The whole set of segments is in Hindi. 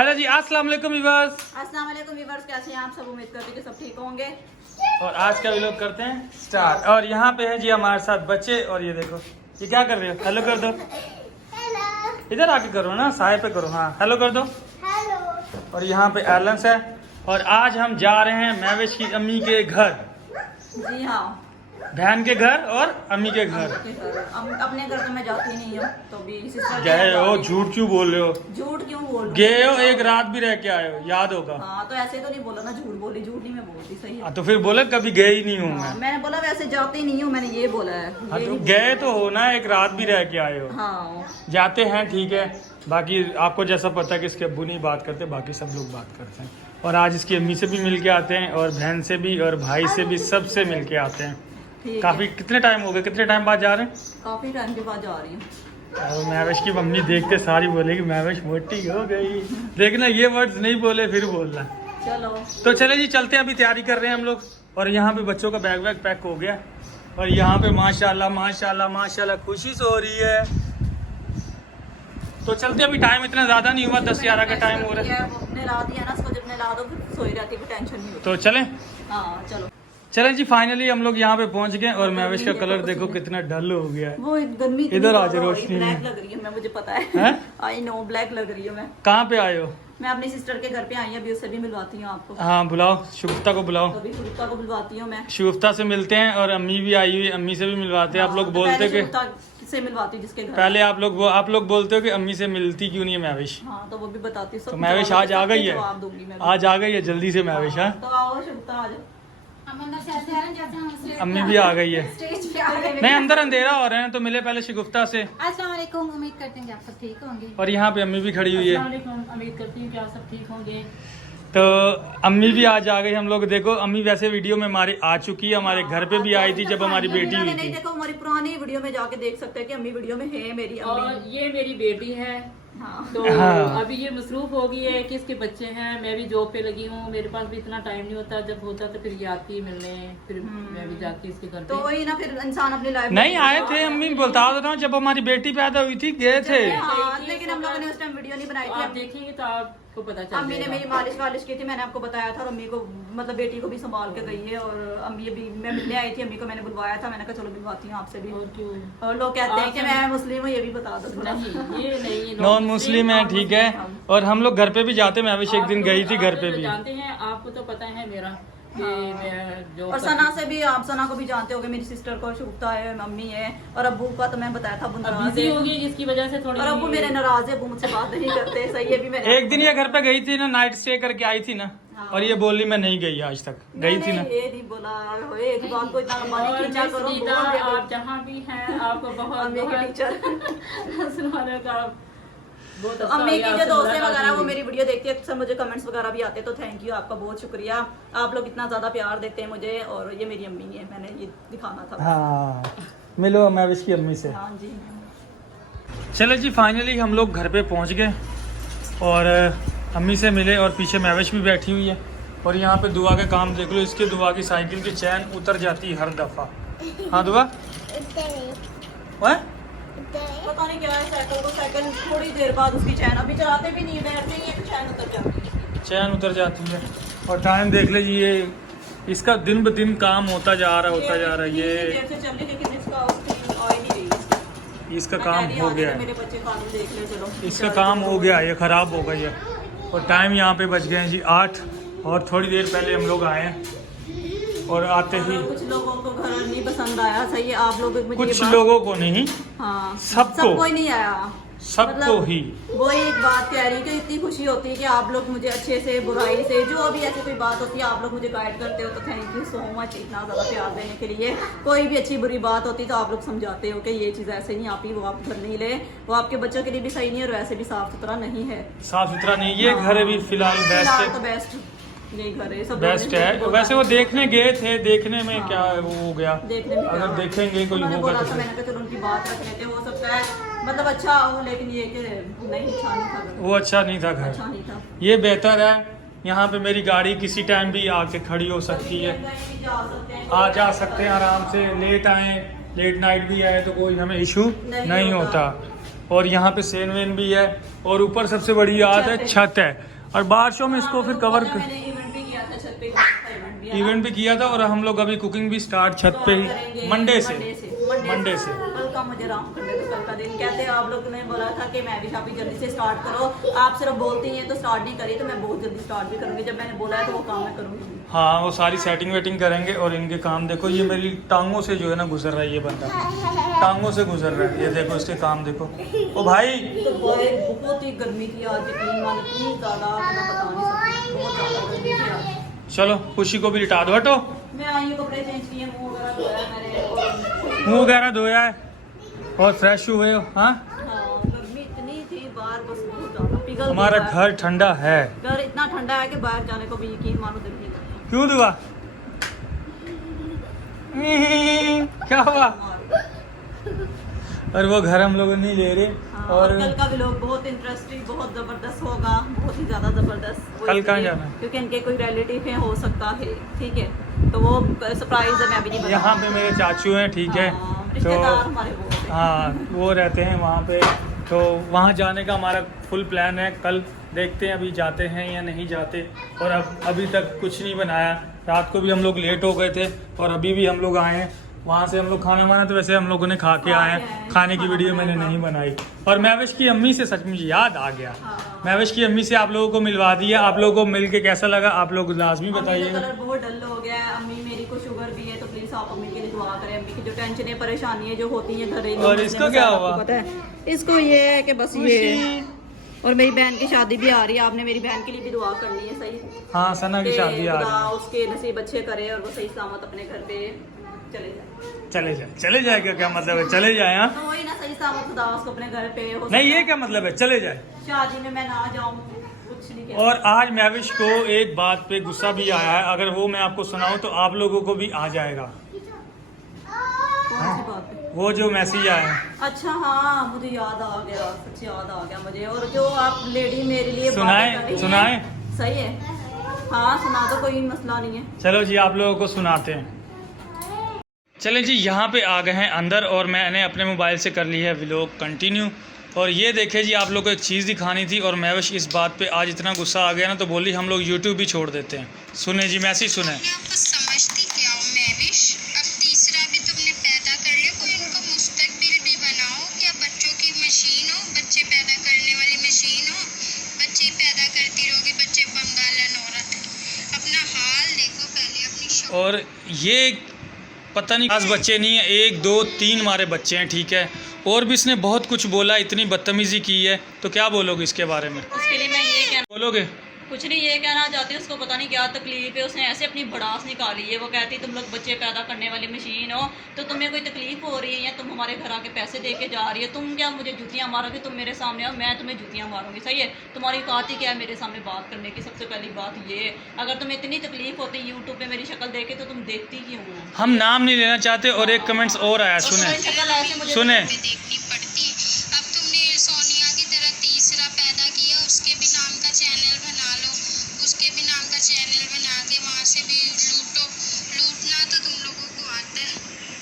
हेलो जी, अस्सलाम वालेकुम व्यूअर्स। अस्सलाम वालेकुम व्यूअर्स, कैसे हैं आप सब? उम्मीद करते हैं कि सब ठीक होंगे। और आज का व्लॉग करते हैं स्टार्ट। और यहाँ पे है जी हमारे साथ बच्चे। और ये देखो, ये क्या कर रहे हो? हेलो कर दो। इधर आके करो ना, साय पे करो। हाँ, हेलो कर दो। हेलो। और यहाँ पे एलेंस है। और आज हम जा रहे हैं महवेश की अम्मी के घर। जी हाँ, बहन के घर और अम्मी के घर। अपने घर तो मैं जाती नहीं हूँ, तो भी सिस्टर गए हो? झूठ क्यों बोल रहे हो? झूठ क्यों बोल रही गए हो, एक रात भी रह के आए हो, याद होगा। हाँ, तो ऐसे तो नहीं बोला ना, झूठ बोली, झूठ नहीं मैं बोलती, सही है। तो फिर बोले कभी गए ही नहीं हूँ मैं। मैंने बोला वैसे जाती नहीं हूँ, मैंने ये बोला है। हाँ, तो गए तो हो ना, एक रात भी रह के आए हो। हाँ, जाते हैं, ठीक है। बाकी आपको जैसा पता है कि इसके अब्बू नहीं बात करते, बाकी सब लोग बात करते हैं। और आज इसकी अम्मी से भी मिल के आते हैं, और बहन से भी, और भाई से भी, सबसे मिल के आते हैं। काफी कितने टाइम हो गए? कितने टाइम बाद जा रहे हैं? काफी टाइम के बाद जा रही हूँ। और महवेश की मम्मी देखते सारी बोलेगी महवेश मोटी हो गई। देखना, ये वर्ड्स नहीं बोले फिर बोलना। चलो तो चले जी, चलते हैं। अभी तैयारी कर रहे हैं हम लोग। और यहाँ पे बच्चों का बैग वैग पैक हो गया। और यहाँ पे माशाल्लाह माशाल्लाह माशाल्लाह खुशी से हो रही है। तो चलते, अभी टाइम इतना ज्यादा नहीं हुआ, 10-11 का टाइम हो रहा है। नहला दिया ना उसको, जब नहला दो फिर सोई रहती है, टेंशन नहीं होती। तो चलें? हाँ चलो। चलें जी, फाइनली हम लोग यहाँ पे पहुँच गए। और महवेश का कलर देखो कितना डल हो गया है। वो गर्मी इधर आ जाओ, रोशनी में। ब्लैक लग रही है, मैं मुझे पता है। आई नो, ब्लैक लग रही है मैं। कहाँ पे आए हो? मैं अपनी सिस्टर के घर पे आई हूँ, अभी उससे भी मिलवाती हूँ आपको। हाँ, बुलाओ, शुगुफ्ता को बुलाओ। अभी शुगुफ्ता को बुलवाती हूँ मैं। शुगुफ्ता से मिलते हैं, और अम्मी भी आई हुई, अम्मी से भी मिलवाते हैं। आप लोग बोलते कि से मिलवाती हूँ जिसके घर। पहले आप लोग बोलते हो कि अम्मी से मिलती क्यों नहीं है महवेश। हाँ, तो वो भी बताती हूँ। तो महवेश आज आ गई है, आज आ गई है जल्दी से महवेश। हाँ, तो आओ शुगुफ्ता, आ जाओ। अम्मी भी आ गई है। नहीं, अंदर अंधेरा हो रहे हैं, तो मिले पहले शुगुफ्ता से। अस्सलाम वालेकुम, उम्मीद करते हैं कि आप सब ठीक होंगे। और यहाँ पे अम्मी भी खड़ी हुई है। उम्मीद करती हूँ कि आप सब ठीक होंगे। तो अम्मी भी आज आ गई। हम लोग देखो, अम्मी वैसे वीडियो में हमारी आ चुकी है, हमारे घर पे भी आई थी जब हमारी बेटी हुई थी। देखो, हमारी पुरानी वीडियो में जाके देख सकते हैं कि अम्मी वीडियो में है मेरी अम्मी। और ये मेरी बेटी है। हाँ। तो हाँ। अभी ये मसरूफ हो गई है कि इसके बच्चे हैं, मैं भी जॉब पे लगी हूँ, मेरे पास भी इतना टाइम नहीं होता। जब होता तो फिर ये आती है मिलने, फिर मैं भी जाती इसके घर तो पे। वही ना, फिर इंसान अपनी लाइफ नहीं आए थे अम्मी, बता दो ना, जब हमारी बेटी पैदा हुई थी गए थे। हाँ, लेकिन हम लोगों ने उस टाइम वीडियो नहीं बनाई आप थी। देखेंगे तो आपको पता चल अम्मी ने मेरी मालिश वालिश की थी, मैंने आपको बताया था। और अम्मी को मतलब बेटी को भी संभाल के गई है। और अम्मी अभी मैं मिलने आई थी, अम्मी को मैंने बुलवाया था। मैंने कहा चलो बुलवाती हूँ आपसे भी। और क्यों? और लोग कहते हैं कि मैं मुस्लिम हूँ, ये भी बता दो थोड़ा। नहीं, ये नहीं, नॉन मुस्लिम है, ठीक है। और हम लोग घर पे भी जाते, मैं अभी एक दिन गई थी घर पे भी। जानते हैं, आपको तो पता है मेरा कि मैं जो और सना से भी, आप सना को भी जानते होगे, मेरी सिस्टर को शुगुफ्ता है, मम्मी है। और अब्बू का तो मैं बताया था, अब्बू नाराज बिजी है। होगी जिसकी वजह से थोड़ी। और अब्बू मेरे नाराज है, अब्बू मुझसे बात नहीं करते। सही है, भी मैंने एक दिन ये घर पे गई थी ना, नाइट स्टे करके आई थी ना। और ये बोली मैं नहीं गई आज तक। गई थी ना। ये नहीं बोला, एक बात को इतना लंबा नहीं और खींचा करो। मिस गीता, आप जहाँ भी हैं आपको बहुत अम्मी की टीचर, सुनाने का बहुत अच्छा अम्मी की लगा, जो दोस्त सुंदर वगैरह वो लगी। मेरी वीडियो देखती है अक्सर, मुझे कमेंट्स वगैरह भी आते हैं। तो थैंक यू, आपका बहुत शुक्रिया। आप लोग इतना ज्यादा प्यार देते हैं मुझे। और ये मेरी अम्मी है, मैंने ये दिखाना था। हाँ, मिलो महवेश की अम्मी से। हाँ जी। चलो जी, फाइनली हम लोग घर पे पहुंच गए और अम्मी से मिले। और पीछे महवेश भी बैठी हुई है। और यहाँ पे दुआ का काम देख लो, इसके दुआ की साइकिल की चैन उतर जाती है हर दफ़ा। हाँ दुआ, पता नहीं क्या है साइकिल को, साइकिल थोड़ी देर बाद उसकी चैन, अभी चलाते भी नहीं, बैठते ही है तो चैन उतर जाती है। चैन उतर जाती है। और टाइम देख लीजिए, इसका दिन ब दिन काम होता जा रहा है। ये देर से चल रही, लेकिन इसका उसकी ऑयल ही रही। इसका काम हो गया है, मेरे बच्चे कानून देख ले, चलो इसका काम हो गया, ये ख़राब हो गई है। और टाइम यहाँ पे बच गए हैं जी 8। और थोड़ी देर पहले हम लोग आए हैं। और आते ही कुछ लोगों को घर नहीं पसंद आया। सही है, आप लोग मुझे कुछ लोगों को नहीं, हाँ, सबको ही नहीं आया, सबको ही। वो एक बात कह रही कि इतनी खुशी होती है कि आप लोग मुझे अच्छे से, बुराई से, जो भी ऐसी कोई बात होती है आप लोग मुझे गाइड करते हो। तो थैंक यू सो मच इतना ज़्यादा प्यार देने के लिए। कोई भी अच्छी बुरी बात होती तो आप लोग समझाते हो कि ये चीज़ ऐसे नहीं, आप ही वो आप घर नहीं ले, वो आपके बच्चों के लिए भी सही नहीं है, और वैसे भी साफ सुथरा नहीं है। साफ सुथरा नहीं, ये घर अभी फिलहाल बेस्ट है। तो बेस्ट यही घर है, सब बेस्ट है। वैसे वो देखने गए थे, देखने में क्या वो हो गया, देखने में अगर देखेंगे कोई उन्होंने होगा बोला तो था, मैंने कहा चलो उनकी बात रख लेते हैं, हो सकता है मतलब अच्छा हो, लेकिन ये कि नहीं, अच्छा नहीं था घर। वो अच्छा नहीं था घर, अच्छा नहीं था। ये बेहतर है। यहाँ पे मेरी गाड़ी किसी टाइम भी आके खड़ी हो सकती है, जा सकते हैं आराम से। लेट आए, लेट नाइट भी आए तो कोई हमें इशू नहीं होता। और यहाँ पे सेन वेन भी है, और ऊपर सबसे बड़ी बात है छत है, और बारिशों में इसको फिर कवर मैंने इवेंट भी किया था छत पे, इवेंट भी किया था, और हम लोग अभी कुकिंग भी स्टार्ट छत पे ही मंडे से। कल का मुझे आराम करने दो, कल का दिन। कहते आप लोग ने बोला था कि मैं भी शॉपिंग जल्दी से स्टार्ट करो, आप सिर्फ बोलती हैं तो स्टार्ट नहीं करी, तो मैं बहुत जल्दी स्टार्ट भी करूंगी। जब मैंने बोला है तो वो काम मैं करूंगी। हाँ, वो सारी सेटिंग वेटिंग करेंगे। और इनके काम देखो, ये मेरी टांगों से जो है ना गुजर रहा है, ये बंदा टांगों से गुजर रहा है, ये देखो इसके काम देखो। ओ भाई तो बहुत ही गर्मी थी आज, यकीन मानो इतनी ज्यादा, मैं बता नहीं सकती, बहुत ज्यादा गर्मी थी आज। चलो खुशी को भी लिटा दो, हटो। मैं आई हूँ, कपड़े चेंज किए, मुंह वगैरह धोया मैंने, और मुंह वगैरह धोया है और फ्रेश हुए हो। हाँ, हाँ, गर्मी इतनी थी बाहर, बस बहुत ज्यादा पिघल गया हमारा बाहर। घर ठंडा है। घर इतना ठंडा है कि बाहर जाने को भी यकीन मानो दिल नहीं करता। क्यों दुआ? क्या हुआ? और वो घर हम लोग नहीं ले रहे। हाँ, और कल का व्लॉग बहुत इंटरेस्टिंग, बहुत जबरदस्त होगा, बहुत ही ज्यादा जबरदस्त। वो कल कहाँ इसलिए जाना है? क्योंकि इनके कोई रिलेटिव है, हो सकता है, ठीक है, तो वो सरप्राइज है, मैं भी नहीं बता। यहाँ पे मेरे चाचू हैं, ठीक है, हाँ, तो रिश्तेदार हमारे वो होते हैं। हाँ वो रहते हैं वहाँ पे, तो वहाँ जाने का हमारा फुल प्लान है। कल देखते हैं अभी जाते हैं या नहीं जाते। और अब अभी तक कुछ नहीं बनाया, रात को भी हम लोग लेट हो गए थे, और अभी भी हम लोग आए हैं वहाँ से। हम लोग खाना वाना तो वैसे हम लोगों ने खा के आए हैं, खाने की वीडियो मैंने नहीं बनाई। और महविश की अम्मी से सच मुझे याद आ गया, महविश की अम्मी से आप लोगों को मिलवा दिया। आप लोगों को मिल के कैसा लगा आप लोग लाजमी बताइएगा। कलर बहुत डल हो गया है। अम्मी मेरी को शुगर भी है, तो प्लीज आप अम्मी के लिए दुआ करें। अम्मी की जो टेंशन परेशानी जो होती है घरेलू, और इसको क्या हुआ? पता है इसको ये है कि बस ये। और मेरी बहन की शादी भी आ रही है, आपने मेरी बहन के लिए भी दुआ करनी है, सही? हाँ, सना की कि शादी आ रही खुदा है। उसके नसीब अच्छे करे और वो सही सलामत अपने घर पे चले जाए। चले जाएगा क्या मतलब है? चले जाए। हाँ, तो वही ना, सही सलामत खुदा उसको अपने घर पे हो। नहीं ये क्या मतलब है चले जाए? शादी में मैं ना जाऊँ, कुछ नहीं कहती। और आज महविश को एक बात पे गुस्सा भी आया है, अगर वो मैं आपको सुनाऊं तो आप लोगों को भी आ जाएगा। कौन सी बात है? वो जो मैसेज आया है, अच्छा, हाँ, मुझे याद आ गया, सच याद आ गया मुझे। और जो आप लेडी मेरे लिए सुनाए? बातें कर रही हैं, सुनाए? सही है, हाँ सुना दो, कोई मसला नहीं है। चलो जी आप लोगों को सुनाते हैं। चलें जी, यहाँ पे आ गए हैं अंदर, और मैंने अपने मोबाइल से कर ली है व्लॉग कंटिन्यू। और ये देखे जी, आप लोग को एक चीज़ दिखानी थी, और महविश इस बात पे आज इतना गुस्सा आ गया ना, तो बोली हम लोग यूट्यूब भी छोड़ देते हैं। सुने जी, मैसेज सुने। आपको समझती क्या हो महविश? अब तीसरा भी तुमने पैदा कर लिया, कोई उनको मुस्तकबिल भी बनाओ। क्या बच्चों की मशीन हो, बच्चे पैदा करने वाली मशीन हो? बच्चे ही पैदा करती रहोगी, बच्चे बंगालन औरत। अपना हाल देखो पहले, अपनी और ये पता नहीं खास बच्चे नहीं है, 1 2 3 हमारे बच्चे हैं, ठीक है। और भी इसने बहुत कुछ बोला, इतनी बदतमीजी की है, तो क्या बोलोगे इसके बारे में? उसके लिए मैं ये कहना, बोलोगे? कुछ नहीं, ये कहना चाहती हूँ, उसको पता नहीं क्या तकलीफ है, उसने ऐसे अपनी भड़ास निकाली है। वो कहती तुम लोग बच्चे पैदा करने वाली मशीन हो, तो तुम्हें कोई तकलीफ हो रही है, या तुम हमारे घर आके पैसे दे के जा रही है, तुम क्या मुझे जूतियाँ मारोगे? तुम मेरे सामने आओ, मैं तुम्हें जूतियाँ मारूंगी, सही है? तुम्हारी औकात ही क्या है मेरे सामने बात करने की? सबसे पहली बात ये है, अगर तुम्हें इतनी तकलीफ होती यूट्यूब पे मेरी शक्ल देखे, तो तुम देखती क्यों हो? हम नाम नहीं लेना चाहते। और एक कमेंट्स और आया, और तुम्हारी सुने शक्ल ऐसे मुझे सुने। देखनी पड़ती। अब तुमने सोनिया की तरह तीसरा पैदा किया, उसके भी नाम का चैनल बना लो, उसके भी नाम का चैनल बना के वहाँ से भी लूटो। लूटना तो तुम लोगों को आता है।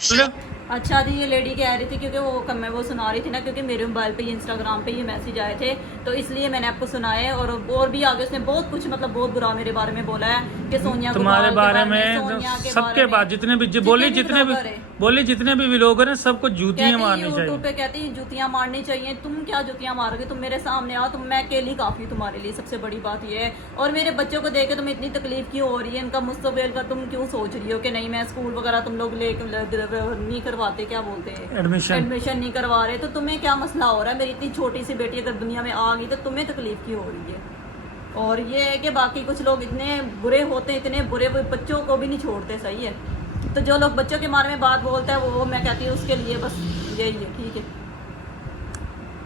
सुनो, अच्छा जी, ये लेडी कह रही थी, क्योंकि वो मैं वो सुना रही थी ना, क्योंकि मेरे मोबाइल पे इंस्टाग्राम पे ये मैसेज आए थे, तो इसलिए मैंने आपको सुनाए। और भी आगे उसने बहुत कुछ, मतलब बहुत बुरा मेरे बारे में बोला है कि सोनिया तुम्हारे बारे में सोनिया के सबके बारे में, बाद जितने भी बोली जितने भी व्लॉगर हैं सबको जूतियां मारनी यूट्यूब चाहिए। पे कहती है जूतियां मारनी चाहिए। तुम क्या जूतियां मारोगे? तुम मेरे सामने आओ, तुम, मैं अकेली काफी तुम्हारे लिए, सबसे बड़ी बात ये है। और मेरे बच्चों को देख के तुम्हें इतनी तकलीफ क्यों हो रही है? इनका मुस्तकबिल का तुम क्यों सोच रही हो कि नहीं मैं स्कूल वगैरह तुम लोग नहीं करवाते, क्या बोलते हैं, एडमिशन नहीं करवा रहे, तो तुम्हें क्या मसला हो रहा है? मेरी इतनी छोटी सी बेटी अगर दुनिया में आ गई, तो तुम्हें तकलीफ क्यों हो रही है? और ये है कि बाकी कुछ लोग इतने बुरे होते हैं, इतने बुरे, वो बच्चों को भी नहीं छोड़ते, सही है? तो जो लोग बच्चों के बारे में बात बोलते हैं, वो मैं कहती हूँ उसके लिए बस यही है, ठीक है?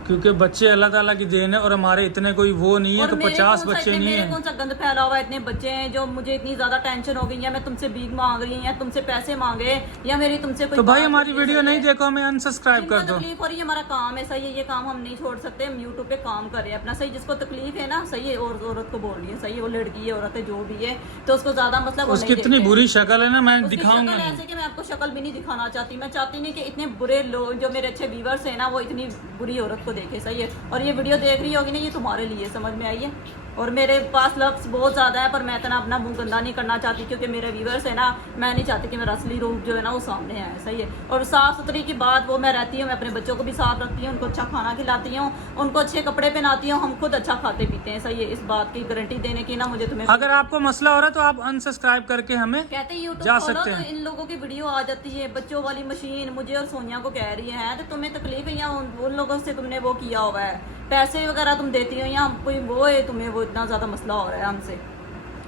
क्योंकि बच्चे अल्लाह ताला की देन है, और हमारे इतने कोई वो नहीं है, और तो मेरे 50 कौन सा बच्चे इतने- नहीं मेरे है। कौन सा गंद फैला हुआ है? इतने बच्चे हैं जो मुझे इतनी ज्यादा टेंशन हो गई है, मैं तुमसे भीख मांग रही हूँ, या तुमसे पैसे मांगे, या मेरी तुमसे कोई तो भाई बात हमारी होती है, वीडियो सही नहीं है? देखो, हमें अनसब्सक्राइब जिनको कर दो। तकलीफ हो रही है, हमारा काम है, सही है, ये काम हम नहीं छोड़ सकते, हम यूट्यूब पे काम कर रहे हैं अपना, सही? जिसको तकलीफ है ना, सही है, और औरत को बोल रही है, सही है, वो लड़की है, औरत है, जो भी है, तो उसको ज्यादा मतलब वो उसकी नहीं इतनी देखते। बुरी शक्ल है ना, मैं उसकी दिखाऊंगा शक्ल नहीं। ऐसे कि मैं आपको शक्ल भी नहीं दिखाना चाहती। मैं चाहती नहीं कि इतने बुरे लोग जो मेरे अच्छे व्यूवर्स हैं ना, वो इतनी बुरी औरत को को देखे, सही है। और ये वीडियो देख रही होगी ना, ये तुम्हारे लिए, समझ में आई है। और मेरे पास लफ्ज़ बहुत ज़्यादा है, पर मैं इतना अपना मुंह गंदा नहीं करना चाहती, क्योंकि मेरे व्यूवर्स है ना, मैं नहीं चाहती कि मेरा असली रूप जो है ना वो सामने आए, सही है। और साफ़ सुथरी की बात वो मैं रहती हूँ, मैं अपने बच्चों को भी साफ रखती हूँ, उनको अच्छा खाना खिलाती हूँ, उनको अच्छे कपड़े पहनाती हूँ, हम खुद अच्छा खाते पीते हैं, सही है। इस बात की गारंटी देने की ना मुझे तुम्हें, अगर आपको मसला हो रहा है तो आप अनसब्सक्राइब करके हमें कहते हैं जा यूट्यूब खोलो सकते तो हैं। इन लोगों की वीडियो आ जाती है, बच्चों वाली मशीन मुझे और सोनिया को कह रही है, तो तुम्हें तकलीफ है या उन लोगों से तुमने वो किया हुआ है, पैसे वगैरह तुम देती हो या कोई वो है, तुम्हें वो इतना ज़्यादा मसला हो रहा है हमसे।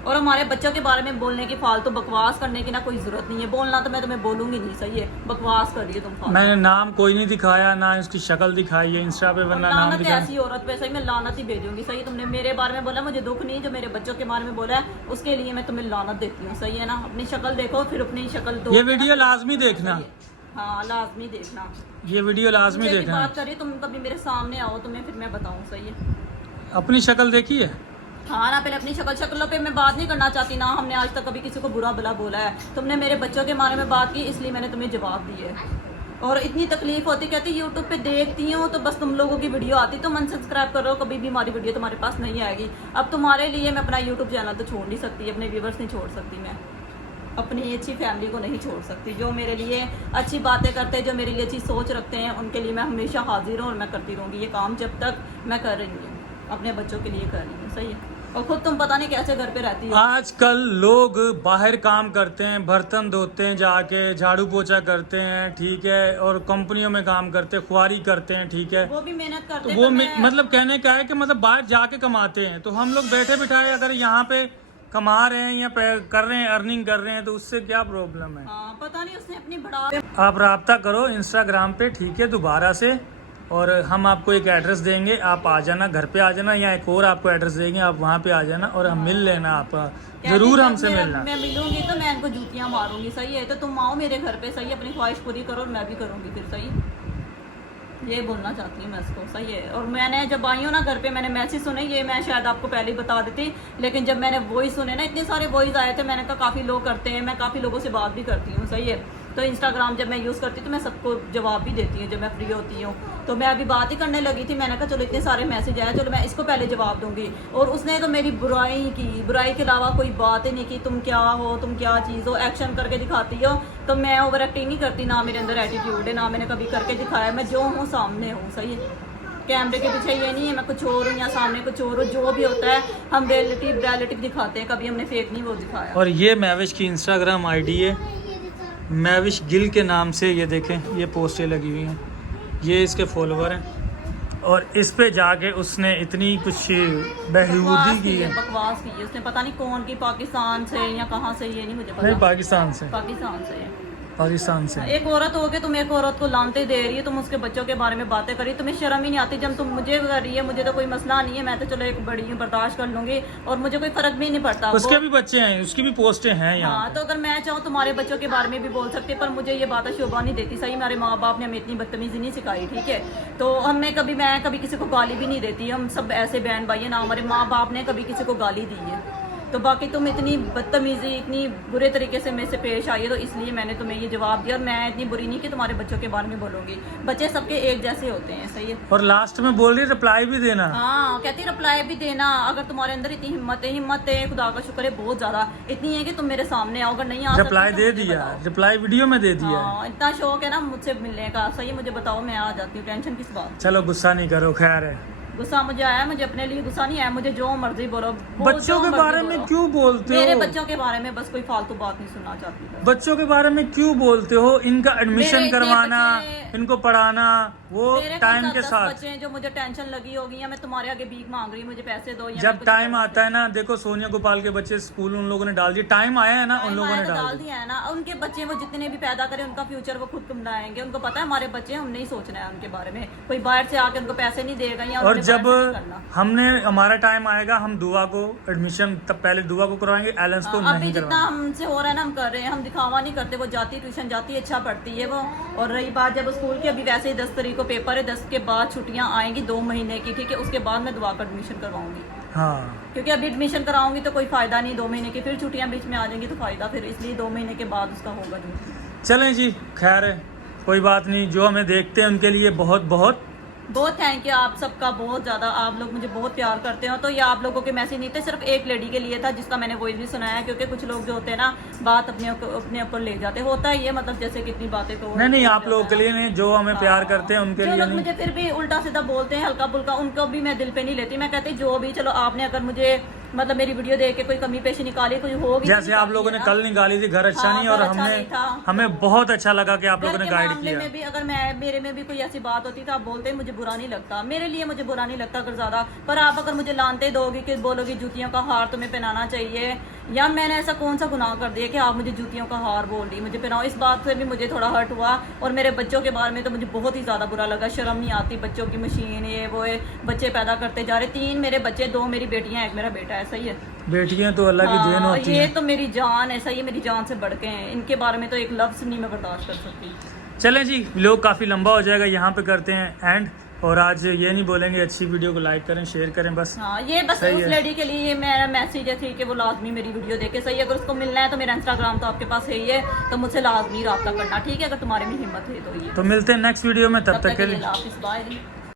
और हमारे बच्चों के बारे में बोलने की, फालतू बकवास करने की ना कोई ज़रूरत नहीं है। बोलना तो मैं तुम्हें बोलूंगी नहीं, सही है, बकवास कर रही है तुम फालतू। मैंने नाम कोई नहीं दिखाया, ना इसकी शक्ल दिखाई है इंस्टा पे, वरना नाम लानत है दिखाया। ऐसी औरत पे, सही मैं लानत ही भेजूंगी, सही। तुमने मेरे बारे में बोला, मुझे दुख नहीं, जो मेरे बच्चों के बारे में बोला है उसके लिए मैं तुम्हें लानत देती हूँ, सही है ना। अपनी शक्ल देखो, फिर अपनी शक्ल दो। ये वीडियो लाजमी देखना, हाँ लाजमी देखना, ये वीडियो लाजमी मुझे भी देखना। बात करिए, तुम कभी मेरे सामने आओ, तुम्हें फिर मैं बताऊँ, सही है। अपनी शक्ल देखी है? हाँ ना, पहले अपनी शक्लों पे मैं बात नहीं करना चाहती ना, हमने आज तक कभी किसी को बुरा भला बोला है। तुमने मेरे बच्चों के बारे में बात की, इसलिए मैंने तुम्हें जवाब दिया है। और इतनी तकलीफ होती, कहती यूट्यूब पे देखती हूँ तो बस तुम लोगों की वीडियो आती, तुम अनसब्सक्राइब करो, कभी भी हमारी वीडियो तुम्हारे पास नहीं आएगी। अब तुम्हारे लिए मैं अपना यूट्यूब चैनल तो छोड़ नहीं सकती, अपने व्यूवर्स नहीं छोड़ सकती, मैं अपनी अच्छी फैमिली को नहीं छोड़ सकती। जो मेरे लिए अच्छी बातें करते हैं, जो मेरे लिए अच्छी सोच रखते हैं, उनके लिए मैं हमेशा हाजिर हूँ और मैं करती रहूँगी ये काम जब तक मैं कर रही हूँ, अपने बच्चों के लिए कर रही हूँ, सही है। और खुद तुम पता नहीं कैसे घर पे रहती हो। आजकल लोग बाहर काम करते हैं, बर्तन धोते हैं, जाके झाड़ू पोछा करते हैं, ठीक है, और कंपनियों में काम करते हैं, खुआरी करते हैं, ठीक है। वो भी मेहनत करते तो हैं, वो पर मैं- मतलब कहने का है कि मतलब बाहर जाके कमाते हैं, तो हम लोग बैठे बिठाए अगर यहाँ पे कमा रहे हैं या कर रहे हैं, अर्निंग कर रहे हैं, तो उससे क्या प्रॉब्लम है? हाँ, पता नहीं उसने अपनी बड़ा आप राब्ता करो इंस्टाग्राम पे, ठीक है, दोबारा से, और हम आपको एक एड्रेस देंगे, आप आ जाना, घर पे आ जाना, या एक और आपको एड्रेस देंगे, आप वहाँ पे आ जाना और हम मिल लेना, आप जरूर हमसे मिलना। मैं मिलूंगी तो मैं इनको जूतियां मारूंगी, सही है। तो तुम आओ मेरे घर पे, सही है, अपनी ख्वाहिश पूरी करो और मैं भी करूंगी फिर, सही। ये बोलना चाहती हूँ मैं इसको, सही है। और मैंने जब आई हूँ ना घर पे, मैंने मैसेज सुने, ये मैं शायद आपको पहले ही बता देती, लेकिन जब मैंने वॉइस सुने ना, इतने सारे वॉइस आए थे, मैंने कहा काफ़ी लोग करते हैं, मैं काफ़ी लोगों से बात भी करती हूँ, सही है। तो इंस्टाग्राम जब मैं यूज़ करती हूँ तो मैं सबको जवाब भी देती हूँ जब मैं फ्री होती हूँ। तो मैं अभी बात ही करने लगी थी, मैंने कहा चलो इतने सारे मैसेज आए, चलो मैं इसको पहले जवाब दूंगी। और उसने तो मेरी बुराई की, बुराई के अलावा कोई बात ही नहीं की, तुम क्या हो, तुम क्या चीज़ हो, एक्शन करके दिखाती हो। तो मैं ओवर एक्टिंग नहीं करती, ना मेरे अंदर एटीट्यूड है, ना मैंने कभी करके दिखाया, मैं जो हूँ सामने हूँ, सही है। कैमरे के पीछे ये नहीं है मैं कुछ और हूँ या सामने कुछ और हूँ, जो भी होता है हम रियलिटी दिखाते हैं, कभी हमने फेक नहीं वो दिखाया। और ये मैविश की इंस्टाग्राम आईडी है, मैविश गिल के नाम से, ये देखें, ये पोस्टें लगी हुई हैं, ये इसके फॉलोवर हैं, और इस पे जाके उसने इतनी कुछ बहूदी की है। बकवास की है उसने, पता नहीं कौन की, पाकिस्तान से या कहाँ से, ये नहीं मुझे पता। नहीं, पाकिस्तान से, पाकिस्तान से है। पाकिस्तान से। एक औरत हो के तुम एक औरत को लानते दे रही है, तुम उसके बच्चों के बारे में बातें करी, तुम्हें शर्म ही नहीं आती। जब तुम मुझे कर रही है, मुझे तो कोई मसला नहीं है, मैं तो चलो एक बड़ी हूँ, बर्दाश्त कर लूंगी और मुझे कोई फर्क भी नहीं पड़ता। उसके भी बच्चे हैं, उसकी भी पोस्टें हैं यहाँ हाँ, पे। तो अगर मैं चाहूँ तुम्हारे बच्चों के बारे में भी बोल सकते, पर मुझे ये बात शोभा नहीं देती, सही। हमारे माँ बाप ने हमें इतनी बदतमीजी नहीं सिखाई, ठीक है। तो मैं कभी किसी को गाली भी नहीं देती, हम सब ऐसे बहन भाई है ना, हमारे माँ बाप ने कभी किसी को गाली दी है। तो बाकी तुम इतनी बदतमीजी, इतनी बुरे तरीके से मेरे से पेश आई है, तो इसलिए मैंने तुम्हें ये जवाब दिया। और मैं इतनी बुरी नहीं कि तुम्हारे बच्चों के बारे में बोलूंगी, बच्चे सबके एक जैसे होते हैं, सही है। और लास्ट में बोल रही रिप्लाई भी देना। हाँ, कहती रिप्लाई भी देना, अगर तुम्हारे अंदर इतनी हिम्मत है, खुदा का शुक्र है बहुत ज्यादा, इतनी है कि तुम मेरे सामने आओ, अगर नहीं आ रिप्लाई सकती दे तो मुझे दिया, बताओ। रिप्लाई वीडियो में दे दिया। हाँ, इतना शौक है ना मुझसे मिलने का, सही है। मुझे बताओ, मैं आ जाती हूँ, टेंशन किस बात। चलो गुस्सा नहीं करो, खैर है। गुस्सा मुझे आया, मुझे अपने लिए गुस्सा नहीं आया, मुझे जो मर्जी बोलो। बच्चों के बारे में क्यों बोलते मेरे हो? बच्चों के बारे में बस कोई फालतू बात नहीं सुनना चाहती बस। बच्चों के बारे में क्यों बोलते हो? इनका एडमिशन मेरे इतने करवाना, बच्चे- इनको पढ़ाना, वो मेरे टाइम कोई के 10 साथ। बच्चे हैं जो मुझे टेंशन लगी होगी, या मैं तुम्हारे आगे भीख मांग रही हूँ, मुझे पैसे दो, या मैं जब कुछ टाइम कर- आता है ना, देखो सोनिया गोपाल के बच्चे स्कूल उन लोगों ने डाल दिया, टाइम आया है ना, उन लोगों ने तो डाल डाल दिया। दिया है ना। उनके बच्चे वो जितने भी पैदा करें, उनका फ्यूचर वो खुद बनाएंगे। उनको पता है हमारे बच्चे, हम नहीं सोचना है उनके बारे में, कोई बाहर से आके उनको पैसे नहीं देगा या और उन्हें जब बाहर से नहीं करना। हमने हमारा टाइम आएगा, हम दुआ को एडमिशन, तब पहले दुआ को करवाएंगे, एलेंस को अभी नहीं जितना करवाएंगे। हमसे हो रहा है ना हम कर रहे हैं, हम दिखावा नहीं करते। वो जाती ट्यूशन जाती है, अच्छा पढ़ती है वो। और रही बात जब स्कूल की, अभी वैसे ही 10 तारीख को पेपर है, 10 के बाद छुट्टियां आएंगी 2 महीने की, ठीक है। उसके बाद मैं दुआ का एडमिशन करवाऊंगी, हाँ, क्योंकि अभी एडमिशन कराऊंगी तो कोई फायदा नहीं, 2 महीने की, फिर छुट्टियां बीच में आ जाएंगी तो फायदा फिर, इसलिए 2 महीने के बाद उसका होगा एडमिशन। चलें जी, खैर है, कोई बात नहीं। जो हमें देखते हैं उनके लिए बहुत बहुत बहुत थैंक यू आप सबका, बहुत ज़्यादा आप लोग मुझे बहुत प्यार करते हो। तो ये आप लोगों के मैसेज नहीं थे, सिर्फ एक लेडी के लिए था जिसका मैंने वॉइस भी सुनाया, क्योंकि कुछ लोग जो होते हैं ना बात अपने ऊपर ले जाते होता है ये, मतलब जैसे कितनी बातें तो नहीं आप लोगों के लिए नहीं, जो हमें प्यार करते हैं उनके जो लिए लोग नहीं। मुझे फिर भी उल्टा सीधा बोलते हैं हल्का फुल्का, उनको भी मैं दिल पे नहीं लेती। मैं कहती जो भी, चलो आपने अगर मुझे मतलब मेरी वीडियो देख के कोई कमी पेशी निकाली, कोई होगी, जैसे आप लोगों ने कल निकाली थी घर अच्छा हाँ, नहीं, और घर अच्छा हमने नहीं था। हमें बहुत अच्छा लगा कि आप लोगों ने गाइड मामले किया। में भी अगर मेरे में भी कोई ऐसी बात होती तो आप बोलते मुझे बुरा नहीं लगता, मेरे लिए मुझे बुरा नहीं लगता अगर ज्यादा। पर आप अगर मुझे लानते दोगे कि बोलोगे जूतियों का हार तुम्हें पहनाना चाहिए, या मैंने ऐसा कौन सा गुनाह कर दिया कि आप मुझे जूतियों का हार बोल रही मुझे पहनाओ, इस बात से भी मुझे थोड़ा हर्ट हुआ। और मेरे बच्चों के बारे में तो मुझे बहुत ही ज्यादा बुरा लगा, शर्म नहीं आती, बच्चों की मशीन ये वो है, बच्चे पैदा करते जा रहे, 3 मेरे बच्चे, 2 मेरी बेटियां, 1 मेरा बेटा है, सही है। बेटियां तो अल्लाह की देन होती ये हैं। तो मेरी जान है, सही है, मेरी जान से बढ़ के हैं, इनके बारे में तो एक लफ्ज नहीं मैं बर्दाश्त कर सकती। चलें जी, लोग काफ़ी लंबा हो जाएगा, यहाँ पे करते हैं एंड। और आज ये नहीं बोलेंगे, अच्छी वीडियो को लाइक करें, शेयर करें, बस हाँ, ये बस सही उस है। लेडी के लिए मेरा मैसेज है थी कि वो लाजमी मेरी वीडियो देखे, सही है। अगर उसको मिलना है तो मेरा इंस्टाग्राम तो आपके पास है ही है, तो मुझसे लाजमी रब्ता करना, ठीक है, अगर तुम्हारे में हिम्मत है तो। ये तो मिलते हैं नेक्स्ट वीडियो में, तब तक के लिए अल्लाह हाफिज़, बाय।